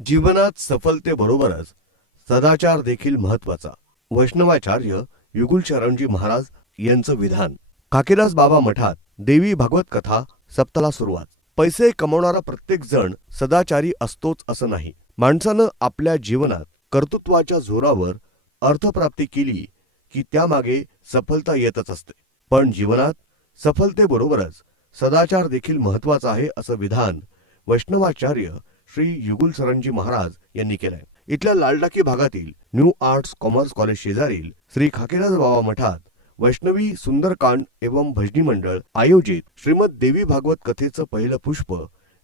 जीवनात सफलतेबरोबरच सदाचार देखील महत्वाचा. वैष्णवाचार्य युगुल शरणजी महाराज यांचं विधान. खाकीराज बाबा मठात देवी भागवत कथा सप्ताला सुरुवात. पैसे कमवणारा प्रत्येक जण सदाचारी असतोच असं नाही. माणसानं आपल्या जीवनात कर्तृत्वाच्या जोरावर अर्थप्राप्ती केली की त्यामागे सफलता येतच असते. पण जीवनात सफलतेबरोबरच सदाचार देखील महत्वाचा आहे असं विधान वैष्णवाचार्य श्री युगुल शरणजी महाराज यांनी केलंय. इथल्या लालडाकी भागातील न्यू आर्ट्स कॉमर्स कॉलेज शेजारील श्री खाकीराज बाबा मठात वैष्णवी सुंदरकांड एवं भजनी मंडळ आयोजित श्रीमद देवी भागवत कथेचं पहिलं पुष्प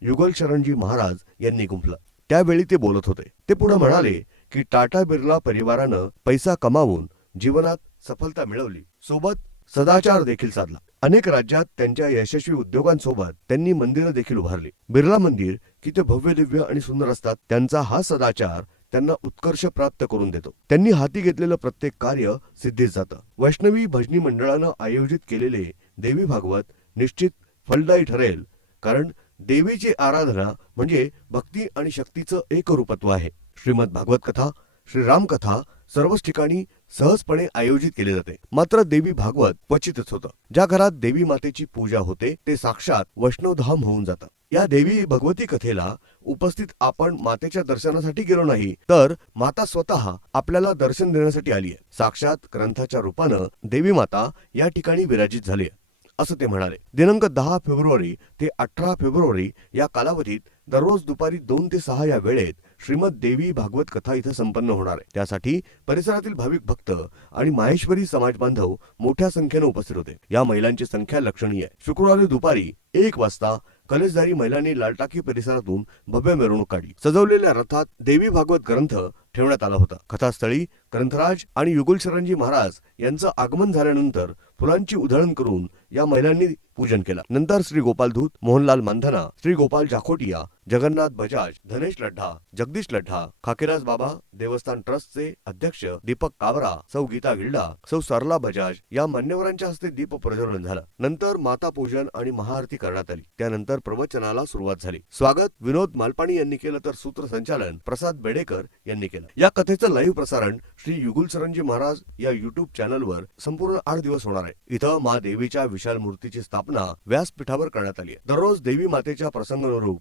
युगल शरणजी महाराज यांनी गुंफलं. त्यावेळी ते बोलत होते. ते पुढे म्हणाले की टाटा बिर्ला परिवारानं पैसा कमावून जीवनात सफलता मिळवली, सोबत सदाचार देखील साधला. अनेक राज्यात त्यांच्या यशस्वी उद्योगांसोबत त्यांनी मंदिरं देखील उभारली. बिर्ला मंदिर किती भव्य दिव्य आणि सुंदर असतात. त्यांचा हा सदाचार त्यांना उत्कर्ष प्राप्त करून देतो. त्यांनी हाती घेतलेलं प्रत्येक कार्य सिद्धीस जातं. वैष्णवी भजनी मंडळानं आयोजित केलेले देवी भागवत निश्चित फलदायी ठरेल, कारण देवीची आराधना म्हणजे भक्ती आणि शक्तीचं एकरूपत्व आहे. श्रीमद भागवत कथा, श्रीराम कथा सर्वच ठिकाणी सहजपणे आयोजित केले जाते. मात्र देवी भागवत क्वचितच होतं. ज्या घरात देवी मातेची पूजा होते ते साक्षात वैष्णवधाम होऊन जातं. या देवी भगवती कथेला उपस्थित आपण मातेच्या दर्शनासाठी गेलो नाही, तर माता स्वतः आपल्याला दर्शन देण्यासाठी आली आहे. साक्षात ग्रंथाच्या रूपानं देवी माता या ठिकाणी विराजित झाली आहे असं ते म्हणाले. दिनांक 10 फेब्रुवारी ते 18 फेब्रुवारी या कालावधीत दररोज दुपारी 2 ते 6 या वेळेत श्रीमद देवी भागवत कथा इथं संपन्न होणार आहे. त्यासाठी परिसरातील भाविक भक्त आणि माहेश्वरी समाज बांधव मोठ्या संख्येने उपस्थित होते. या महिलांची संख्या लक्षणीय आहे. शुक्रवारी दुपारी 1 वाजता कलशधारी महिलांनी लालटाकी परिसरातून भव्य मिरवणूक काढली. सजवलेल्या रथात देवी भागवत ग्रंथ ठेवण्यात आला होता. कथास्थळी ग्रंथराज आणि युगुल शरणजी महाराज यांचं आगमन झाल्यानंतर फुलांची उधळण करून या महिलांनी पूजन केलं. नंतर श्री गोपाल धूत, मोहनलाल मांधाना, श्री गोपाल जाखोटिया, जगन्नाथ बजाज, धनेश लड्ढा, जगदीश लड्ढा, खाकीराज बाबा देवस्थान ट्रस्टचे अध्यक्ष दीपक काबरा, सौ गीता गिल्डा, सौ सरला बजाज या मान्यवरांच्या हस्ते दीप प्रज्वलन झालं. नंतर माता पूजन आणि महाआरती करण्यात आली. त्यानंतर प्रवचनाला सुरुवात झाली. स्वागत विनोद मालपाणी यांनी केलं, तर सूत्रसंचालन प्रसाद बेडेकर यांनी केलं. या कथेचं लाईव्ह प्रसारण श्री युगुल शरणजी महाराज या युट्यूब चॅनलवर संपूर्ण 8 दिवस होणार आहे. इथं मा देवीच्या विशाल मूर्तीची स्थापना व्यासपीठावर करण्यात आली आहे. दररोज देवी मातेच्या प्रसंगानुरूप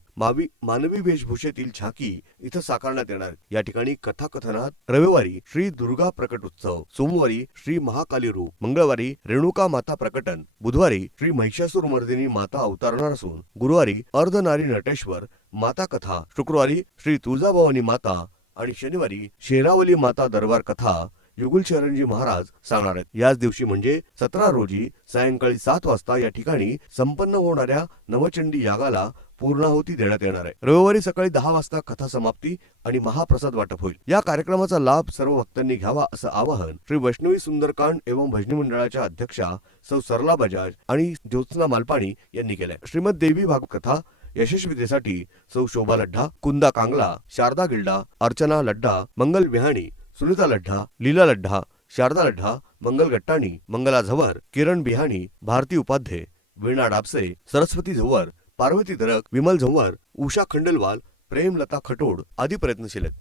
मानवी वेशभूषेतील झाकी इथं साकारण्यात येणार. या ठिकाणी कथाकथनात रविवारी श्री दुर्गा प्रकट उत्सव, सोमवारी श्री महाकाली रूप, मंगळवारी रेणुका माता प्रकटन, बुधवारी श्री महिषासुर मर्दिनी माता अवतरणार असून गुरुवारी अर्धनारी नटेश्वर माता कथा, शुक्रवारी श्री तुळजाभवानी माता आणि शनिवारी शेरावली माता दरबार कथा युगुल शरणजी महाराज सांगणार आहेत. याच दिवशी म्हणजे 17 रोजी सायंकाळी 7 वाजता या ठिकाणी संपन्न होणाऱ्या नवचंडी यागाला पूर्णाहुती देण्यात येणार आहे. रविवारी सकाळी 10 वाजता कथा समाप्ती आणि महाप्रसाद वाटप होईल. या कार्यक्रमाचा लाभ सर्व भक्तांनी घ्यावा असं आवाहन श्री वैष्णवी सुंदरकांड एवं भजनी मंडळाच्या अध्यक्षा सौ सरला बजाज आणि ज्योत्सना मालपाणी यांनी केलंय. श्रीमद देवी भागवत कथा यशस्वीतेसाठी सौ शोभा लड्ढा, कुंदा कांगला, शारदा गिल्डा, अर्चना लड्ढा, मंगल विहाणी, सुनीता लड्ढा, लीला लड्ढा, शारदा लड्ढा, मंगल गट्टाणी, मंगला झवर, किरण बिहाणी, भारती उपाध्ये, वीणा डाबसे, सरस्वती झंवर, पार्वती दरक, विमल झंवर, उषा खंडेलवाल, प्रेमलता खटोड आदी प्रयत्नशील आहेत.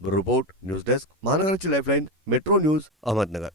रिपोर्ट न्यूज डेस्क, महानगराची लाईफलाईन, मेट्रो न्यूज, अहमदनगर.